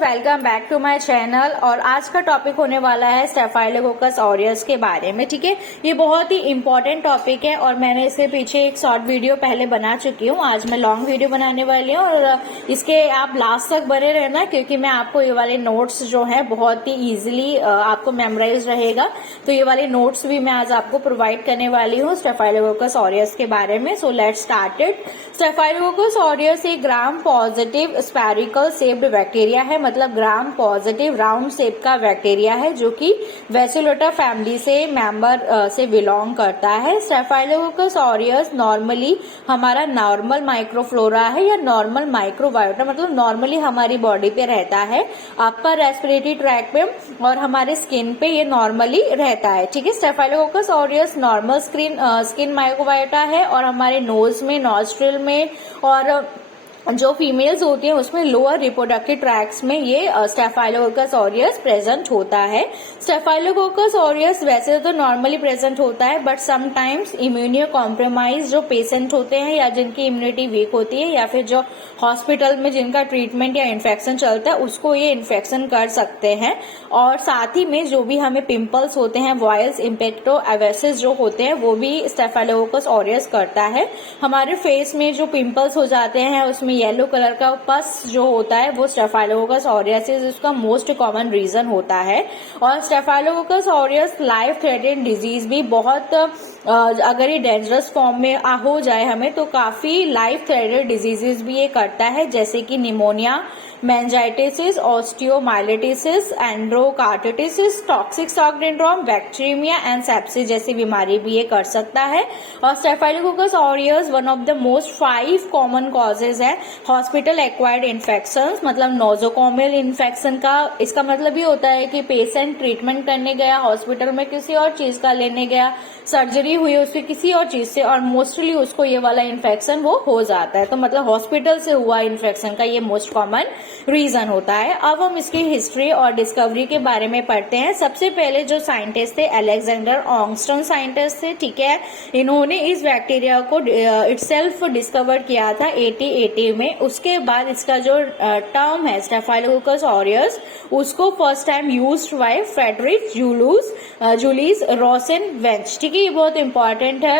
Welcome back to my channel. और आज का टॉपिक होने वाला है स्टेफाइलोकोकस ऑरियस के बारे में। ठीक है, ये बहुत ही इंपॉर्टेंट टॉपिक है और मैंने इसके पीछे एक शॉर्ट वीडियो पहले बना चुकी हूँ। आज मैं लॉन्ग वीडियो बनाने वाली हूँ और इसके आप लास्ट तक बने रहना, क्योंकि मैं आपको ये वाले नोट्स जो है बहुत ही इजिली आपको मेमोराइज रहेगा। तो ये वाले नोट्स भी मैं आज आपको प्रोवाइड करने वाली हूँ स्टेफाइलोकोकस ऑरियस के बारे में। So let's start it. Staphylococcus aureus एक gram positive spherical shaped bacteria है, मतलब ग्राम पॉजिटिव राउंड शेप का बैक्टीरिया है जो कि वैसिलोटा फैमिली से मेंबर से बिलोंग करता है। स्टेफाइलोकोकस ऑरियस नॉर्मली हमारा नॉर्मल माइक्रोफ्लोरा है या नॉर्मल माइक्रोबायोटा, मतलब नॉर्मली हमारी बॉडी पे रहता है, अपर रेस्पिरेटरी ट्रैक पे और हमारे स्किन पे ये नॉर्मली रहता है। ठीक है, staphylococcus aureus normal skin microbiota है और हमारे नोज में, नॉस्ट्रिल में और जो फीमेल्स होती हैं उसमें लोअर रिप्रोडक्टिव ट्रैक्ट्स में ये स्टेफाइलोकोकस ऑरियस प्रेजेंट होता है। स्टेफाइलोकोकस ऑरियस वैसे तो नॉर्मली प्रेजेंट होता है, बट समटाइम्स इम्यूनियो कॉम्प्रोमाइज जो पेशेंट होते हैं या जिनकी इम्यूनिटी वीक होती है या फिर जो हॉस्पिटल में जिनका ट्रीटमेंट या इन्फेक्शन चलता है उसको ये इन्फेक्शन कर सकते हैं। और साथ ही में जो भी हमें पिंपल्स होते हैं, वॉयल्स, इम्पेक्टो एवेसिस जो होते हैं वो भी स्टेफाइलोकोकस ऑरियस करता है। हमारे फेस में जो पिंपल्स हो जाते हैं उसमें येलो कलर का पस जो होता है वो स्टेफाइलोकोकस ऑरियस इसका मोस्ट कॉमन रीजन होता है। और staphylococcus aureus life threatening disease भी बहुत अगर ये डेंजरस फॉर्म में हो जाए हमें तो काफी लाइफ थ्रेटनिंग डिजीजेस भी ये करता है, जैसे कि pneumonia, meningitis, osteomyelitis, endocarditis, toxic shock syndrome, bacteria and sepsis जैसी बीमारी भी ये कर सकता है। और staphylococcus aureus one of the most 5 common causes है हॉस्पिटल एक्वायर्ड इन्फेक्शंस, मतलब नोजोकोमियल इन्फेक्शन का इसका मतलब ये होता है कि पेशेंट ट्रीटमेंट करने गया हॉस्पिटल में, किसी और चीज का लेने गया, सर्जरी हुई उसकी किसी और चीज से और मोस्टली उसको ये वाला इन्फेक्शन वो हो जाता है। तो मतलब हॉस्पिटल से हुआ इन्फेक्शन का ये मोस्ट कॉमन रीजन होता है। अब हम इसकी हिस्ट्री और डिस्कवरी के बारे में पढ़ते हैं। सबसे पहले जो साइंटिस्ट थे अलेक्जेंडर ऑंगस्ट्रॉम साइंटिस्ट थे। ठीक है, इन्होंने इस बैक्टीरिया को इटसेल्फ डिस्कवर किया था 1880 में। उसके बाद इसका जो टर्म है स्टेफाइलोकोकस ऑरियस उसको first time used by Frederick Julius Rosenbach. ठीक है, ये बहुत इंपॉर्टेंट है,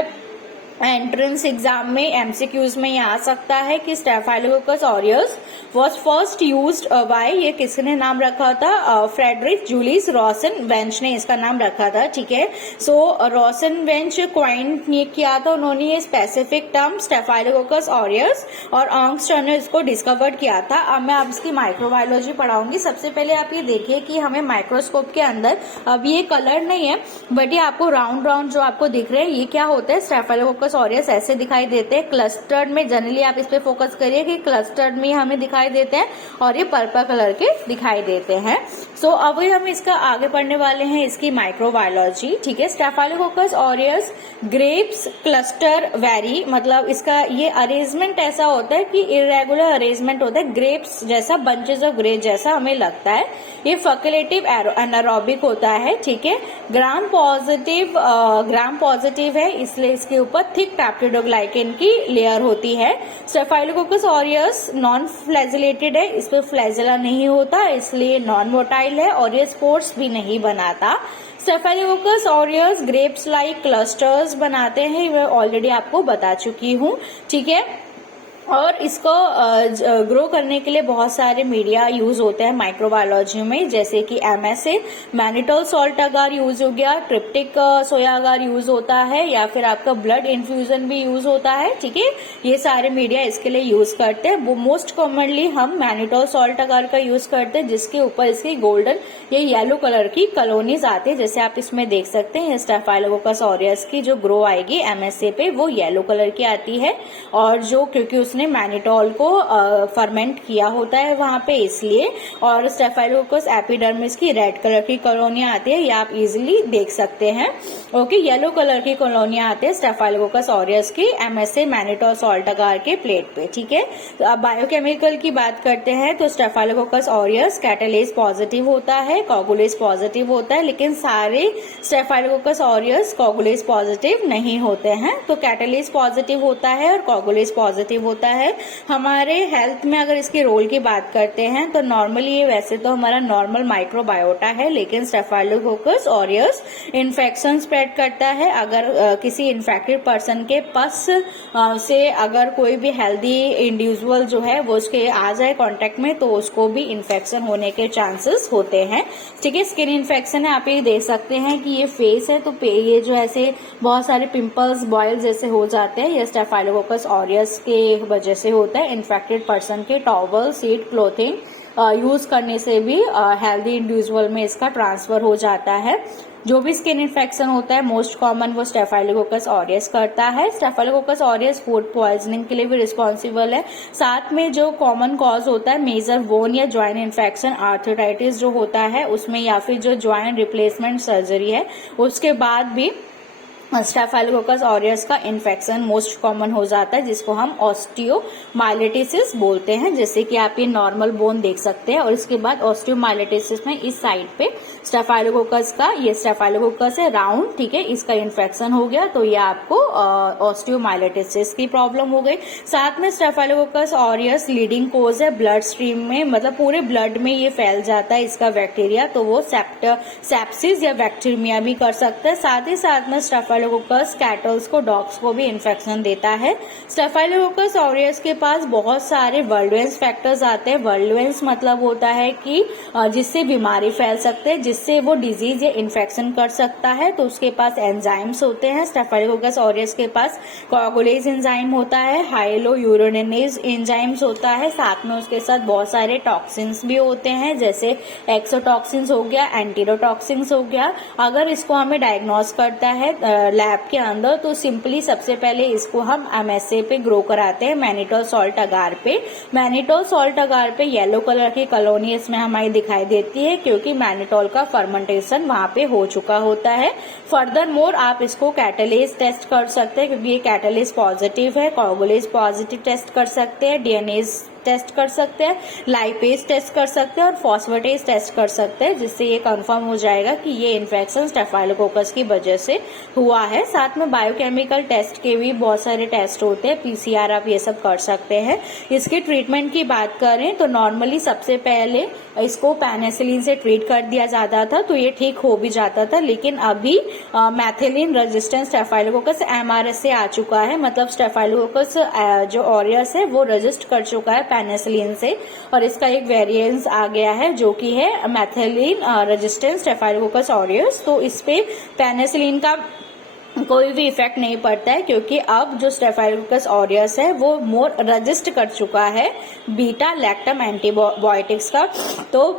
एंट्रेंस एग्जाम में एमसीक्यूज में ये आ सकता है कि staphylococcus aureus was first used by, ये किसने नाम रखा था, फ्रेडरिक जूलियस रोसेनवेंच ने इसका नाम रखा था। ठीक है, सो रोसेनवेंच क्वाइन किया था उन्होंने ये स्पेसिफिक टर्म स्टेफाइलोकोकस ऑरियस और ऑंगस्ट्रॉम ने इसको डिस्कवर किया था। अब मैं आप इसकी माइक्रोबायोलॉजी पढ़ाऊंगी। सबसे पहले आप ये देखिए कि हमें माइक्रोस्कोप के अंदर अब ये कलर नहीं है बट ये आपको राउंड राउंड जो आपको दिख रहे हैं ये क्या होता है, स्टेफाइलोकोकस ऑरियस ऐसे दिखाई देते हैं। क्लस्टर्ड में जनरली आप इस पे फोकस करिए कि क्लस्टर्ड में हमें दिखाई देते हैं और ये पर्पल कलर के दिखाई देते हैं। सो अब हम इसका आगे पढ़ने वाले हैं इसकी माइक्रोबायोलॉजी। ठीक है, staphylococcus aureus grapes cluster very, मतलब इसका ये अरेंजमेंट ऐसा होता है कि इरेगुलर अरेंजमेंट होता है, ग्रेप्स जैसा, बंचेस ऑफ ग्रेप जैसा हमें लगता है। ये फैकल्टेटिव एनारोबिक होता है। ठीक है, ग्राम पॉजिटिव है इसलिए इसके ऊपर थिक पेप्टिडोग्लाइकेन की लेयर होती है। स्टेफाइलोकोकस ऑरियस नॉन फ्लैजिलेटेड है, इस पर फ्लैजिला नहीं होता इसलिए नॉन मोटाइल है और ये स्पोर्स भी नहीं बनाता। Staphylococcus aureus grapes like clusters बनाते हैं, मैं ऑलरेडी आपको बता चुकी हूँ। ठीक है, और इसको ग्रो करने के लिए बहुत सारे मीडिया यूज होते हैं माइक्रोबायोलॉजी में, जैसे कि MSA मैनिटोल सॉल्ट अगार यूज हो गया, ट्रिप्टिक सोया अगार यूज होता है या फिर आपका ब्लड इन्फ्यूजन भी यूज होता है। ठीक है, ये सारे मीडिया इसके लिए यूज करते हैं। वो मोस्ट कॉमनली हम मैनिटोल सॉल्ट अगार का यूज करते हैं जिसके ऊपर इसकी गोल्डन या येलो कलर की कॉलोनीज आती है, जैसे आप इसमें देख सकते हैं। स्टेफाइलोकोकस ऑरियस की जो ग्रो आएगी MSA पे वो येलो कलर की आती है और जो क्योंकि उसने मैनिटोल को फर्मेंट किया होता है वहां पे इसलिए। और स्टेफाइलोकोकस एपिडर्मिस की रेड कलर की कॉलोनियां आती है, ये आप इजीली देख सकते हैं। ओके, येलो कलर की कॉलोनियां आती है स्टेफाइलोकोकस ऑरियस की MSA मैनिटोल सॉल्ट अगार के प्लेट पे। ठीक है, तो अब बायोकेमिकल की बात करते हैं तो स्टेफाइलोकोकस ऑरियस कैटालेज पॉजिटिव होता है, कोगुलेज पॉजिटिव होता है, लेकिन सारे स्टेफाइलोकोकस ऑरियस कोगुलेज पॉजिटिव नहीं होते हैं। तो कैटालेज पॉजिटिव होता है और कोगुलेज पॉजिटिव होता है। हमारे हेल्थ में अगर इसके रोल की बात करते हैं तो नॉर्मली ये वैसे तो हमारा नॉर्मल माइक्रोबायोटा है, लेकिन स्टेफाइलोकोकस ऑरियस इन्फेक्शन स्प्रेड करता है। अगर किसी इन्फेक्टेड पर्सन के पस से अगर कोई भी हेल्दी इंडिविजुअल जो है वो उसके आ जाए कांटेक्ट में तो उसको भी इन्फेक्शन होने के चांसेस होते हैं। ठीक है, स्किन इन्फेक्शन है, आप ये देख सकते हैं कि ये फेस है तो ये जो ऐसे बहुत सारे पिंपल्स बॉयल्स जैसे हो जाते हैं, ये स्टेफाइलोकोकस ऑरियस के वजह से होता है। इन्फेक्टेड पर्सन के टॉवल, सीट, क्लोथिंग यूज करने से भी हेल्दी इंडिविजुअल में इसका ट्रांसफर हो जाता है। जो भी स्किन इन्फेक्शन होता है मोस्ट कॉमन वो स्टेफाइलोकोकस ऑरियस करता है। स्टेफाइलोकोकस ऑरियस फूड पॉइजनिंग के लिए भी रिस्पॉन्सिबल है। साथ में जो कॉमन कॉज होता है मेजर बोन या ज्वाइंट इन्फेक्शन, आर्थराइटिस जो होता है उसमें, या फिर जो ज्वाइंट रिप्लेसमेंट सर्जरी है उसके बाद भी स्टेफाइलोकोकस ऑरियस का इन्फेक्शन मोस्ट कॉमन हो जाता है, जिसको हम ऑस्टियोमाइलिटिस बोलते हैं। जैसे कि आप ये नॉर्मल बोन देख सकते हैं और इसके बाद ऑस्टियोमाइलिटिस में इस साइड पे स्टेफाइलोकोकस का, ये स्टेफाइलोकोकस है राउंड, ठीक है, इसका इन्फेक्शन हो गया तो ये आपको ऑस्टियोमाइलिटिस की प्रॉब्लम हो गई। साथ में स्टेफाइलोकोकस ऑरियस लीडिंग कोज है ब्लड स्ट्रीम में, मतलब पूरे ब्लड में ये फैल जाता है इसका बैक्टीरिया, तो वो सेप्सिस या बैक्टीरिया भी कर सकता है। साथ ही साथ में स्टेफाइलोकोकस कैटल्स को, डॉग्स को भी इन्फेक्शन देता है। स्टेफाइलोकोकस ऑरियस के पास बहुत सारे वर्ल्डवेंस फैक्टर्स आते हैं। वर्ल्डवेंस मतलब होता है कि जिससे बीमारी फैल सकते हैं, जिससे वो डिजीज या इन्फेक्शन कर सकता है, तो उसके पास एंजाइम्स होते हैं। स्टेफाइलोकोकस ऑरियस के पास कोगुलेज एंजाइम होता है, हाइलो यूरोनेज एंजाइम्स होता है, साथ में उसके साथ बहुत सारे टॉक्सिन्स भी होते हैं, जैसे एक्सोटॉक्सिन्स हो गया, एंटीरोटॉक्सिन्स हो गया। अगर इसको हमें डायग्नोस करता है लैब के अंदर तो सिंपली सबसे पहले इसको हम MSA पे ग्रो कराते हैं, मैनिटोल सॉल्ट अगार पे। मैनिटोल सॉल्ट अगार पे येलो कलर की कॉलोनी इसमें हमारी दिखाई देती है क्योंकि मैनिटोल का फर्मेंटेशन वहां पे हो चुका होता है। फर्दर मोर आप इसको कैटलेज टेस्ट कर सकते हैं क्योंकि ये कैटलेज पॉजिटिव है, कोगुलेज पॉजिटिव टेस्ट कर सकते हैं, डीएनएज टेस्ट कर सकते हैं, लाइपेज टेस्ट कर सकते हैं और फॉस्फेटेज टेस्ट कर सकते हैं, जिससे ये कंफर्म हो जाएगा कि ये इन्फेक्शन स्टेफाइलोकोकस की वजह से हुआ है। साथ में बायोकेमिकल टेस्ट के भी बहुत सारे टेस्ट होते हैं, PCR आप ये सब कर सकते हैं। इसकी ट्रीटमेंट की बात करें तो नॉर्मली सबसे पहले इसको पेनिसिलिन से ट्रीट कर दिया जाता था तो ये ठीक हो भी जाता था, लेकिन अभी मैथिलिन रेजिस्टेंट स्टेफाइलोकोकस MRS से आ चुका है, मतलब स्टेफाइलोकोकस जो ऑरियस है वो रजिस्ट कर चुका है पेनिसिलिन से, और इसका एक वेरिएंस आ गया है जो कि है मैथिलिन रेजिस्टेंट स्टेफाइलोकोकस ऑरियस। तो इस पे पेनिसिलिन का कोई भी इफेक्ट नहीं पड़ता है क्योंकि अब जो स्टेफाइलोकोकस ऑरियस है वो मोर रजिस्ट कर चुका है बीटा लैक्टम एंटीबायोटिक्स का। तो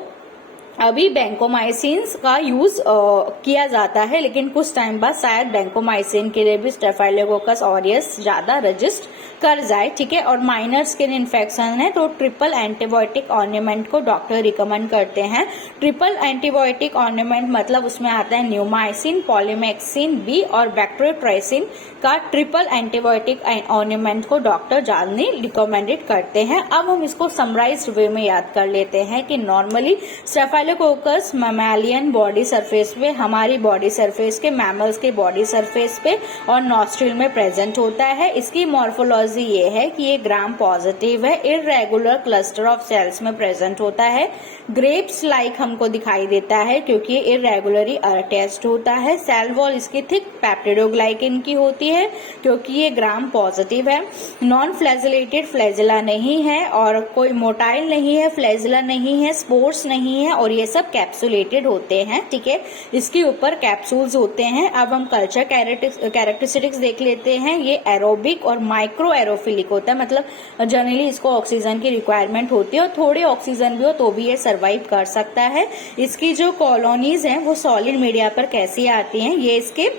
अभी बैंकोमाइसिन का यूज किया जाता है, लेकिन कुछ टाइम बाद शायद बैंकोमाइसिन के लिए भी स्टेफाइलोकोकस ऑरियस ज्यादा रजिस्ट कर जाए, ठीक है। और माइनर स्किन इन्फेक्शन है तो ट्रिपल एंटीबायोटिक ऑर्नामेंट को डॉक्टर रिकमेंड करते हैं। ट्रिपल एंटीबायोटिक ऑर्नामेंट मतलब उसमें आता है न्यूमाइसिन, पॉलीमैक्सिन बी और बैक्टीरियोट्राइसिन का ट्रिपल एंटीबायोटिक ऑर्नामेंट को डॉक्टर जानने रिकमेंडेड करते हैं। अब हम इसको समराइज्ड वे में याद कर लेते हैं कि नॉर्मली स्टेफाइलोकोकस मैमालियन बॉडी सरफेस पे, हमारी बॉडी सरफेस के, मैमल्स के बॉडी सरफेस पे और नॉस्ट्रिल में प्रेजेंट होता है। इसकी मॉर्फोलॉजी ये है कि ये ग्राम पॉजिटिव है, इररेगुलर क्लस्टर ऑफ सेल्स में प्रेजेंट होता है, ग्रेप्स लाइक हमको दिखाई देता है क्योंकि ये इररेगुलरली अटैच्ड होता है। सेल वॉल इसकी थिक पेप्टिडोग्लाइकेन की होती है क्योंकि ये ग्राम पॉजिटिव है। नॉन फ्लैजिलेटेड फ्लैजिला नहीं है और कोई मोटाइल नहीं है, फ्लैजिला नहीं है, स्पोर्स नहीं है और ये सब कैप्सुलेटेड होते हैं, ठीक है। इसके ऊपर कैप्सूल्स होते हैं। अब हम कल्चर कैरेक्टरिस्टिक्स देख लेते हैं। ये एरोबिक और माइक्रो एरोफिलिक होता है, मतलब जनरली इसको ऑक्सीजन की रिक्वायरमेंट होती है और थोड़े ऑक्सीजन भी हो तो भी ये सर्वाइव कर सकता है। इसकी जो कॉलोनीज हैं वो सॉलिड मीडिया पर कैसी आती हैं, ये इसके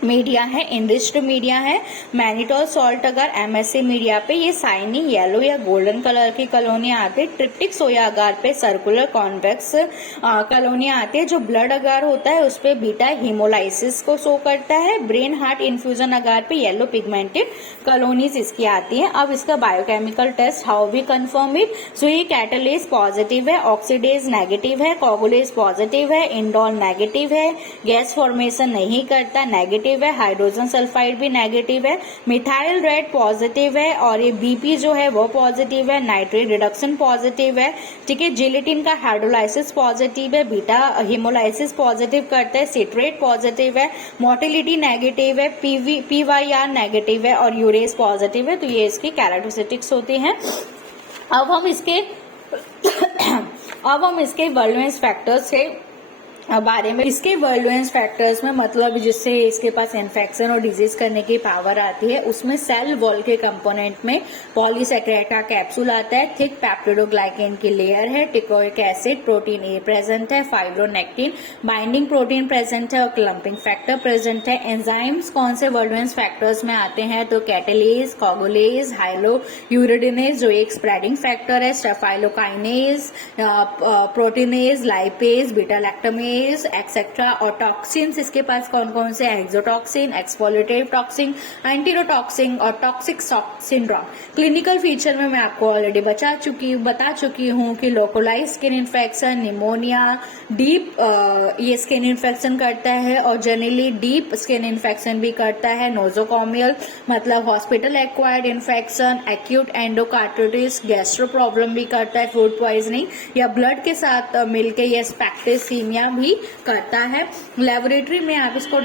मीडिया है, इनरिच्ड मीडिया है। मैनिटोल सॉल्ट अगर MSA मीडिया पे ये साइनी येलो या गोल्डन कलर की कॉलोनियां आती है। ट्रिप्टिक सोया अगार पे सर्कुलर कॉन्वेक्स कॉलोनियां आती है। जो ब्लड अगार होता है उस पे बीटा हीमोलाइसिस को शो करता है। ब्रेन हार्ट इन्फ्यूजन अगार पे येलो पिगमेंटेड कॉलोनीज इसकी आती है। अब इसका biochemical test, how we confirm it, so ये कैटलेज पॉजिटिव है, ऑक्सीडेज नेगेटिव है, कोगुलेज पॉजिटिव है, इंडोल नेगेटिव है, गैस फॉर्मेशन नहीं करता, नेगेटिव नेगेटिव है, हाइड्रोजन सल्फाइड भी नेगेटिव है, मिथाइल रेड पॉजिटिव है और ये बीपी जो है वो पॉजिटिव है, नाइट्रेट रिडक्शन पॉजिटिव है, ठीक है। जिलेटिन का हाइड्रोलाइसिस पॉजिटिव है, बीटा हिमोलाइसिस पॉजिटिव करता है, सिट्रेट पॉजिटिव है, मोटिलिटी नेगेटिव है, पीवाईआर नेगेटिव है और यूरेस पॉजिटिव है। तो ये इसकी कैरेक्टरिस्टिक्स होती हैं। अब हम इसके वर्ल्डवेंस फैक्टर्स के बारे में, इसके वर्ल्डवेंस फैक्टर्स में मतलब जिससे इसके पास इन्फेक्शन और डिजीज करने की पावर आती है, उसमें सेल वॉल के कंपोनेंट में पॉलीसेकेराइड का कैप्सूल आता है, थिक पेप्टिडोग्लाइकेन की लेयर है, teichoic acid, protein A present है, फाइब्रोनेक्टिन बाइंडिंग प्रोटीन प्रेजेंट है और क्लम्पिंग फैक्टर प्रेजेंट है। एंजाइम्स कौन से वर्ल्डवेंस फैक्टर्स में आते हैं, तो कैटेलेज, कॉगुलेज, हाइलोयूरिडिनेज जो एक स्प्रेडिंग फैक्टर है, staphylokinase, proteinase, lipase, beta lactamase etcetera. और टॉक्सिन्स इसके पास कौन कौन से, एक्सोटॉक्सिन, एक्सफोलिएटिव टॉक्सिन, एंटीरोटॉक्सिन और टॉक्सिक सिंड्रोम। क्लिनिकल फीचर में मैं आपको ऑलरेडी बता चुकी हूँ कि localise skin infection, pneumonia, deep ये स्किन इन्फेक्शन करता है और जनरली डीप स्किन इन्फेक्शन भी करता है। नोजोकॉमियल मतलब hospital acquired infection, acute endocarditis, gastro problem भी करता है, फूड पॉइजनिंग या ब्लड के साथ मिलकर ये स्पेक्टिसीमिया भी करता है। लेबोरेटरी में आप इसको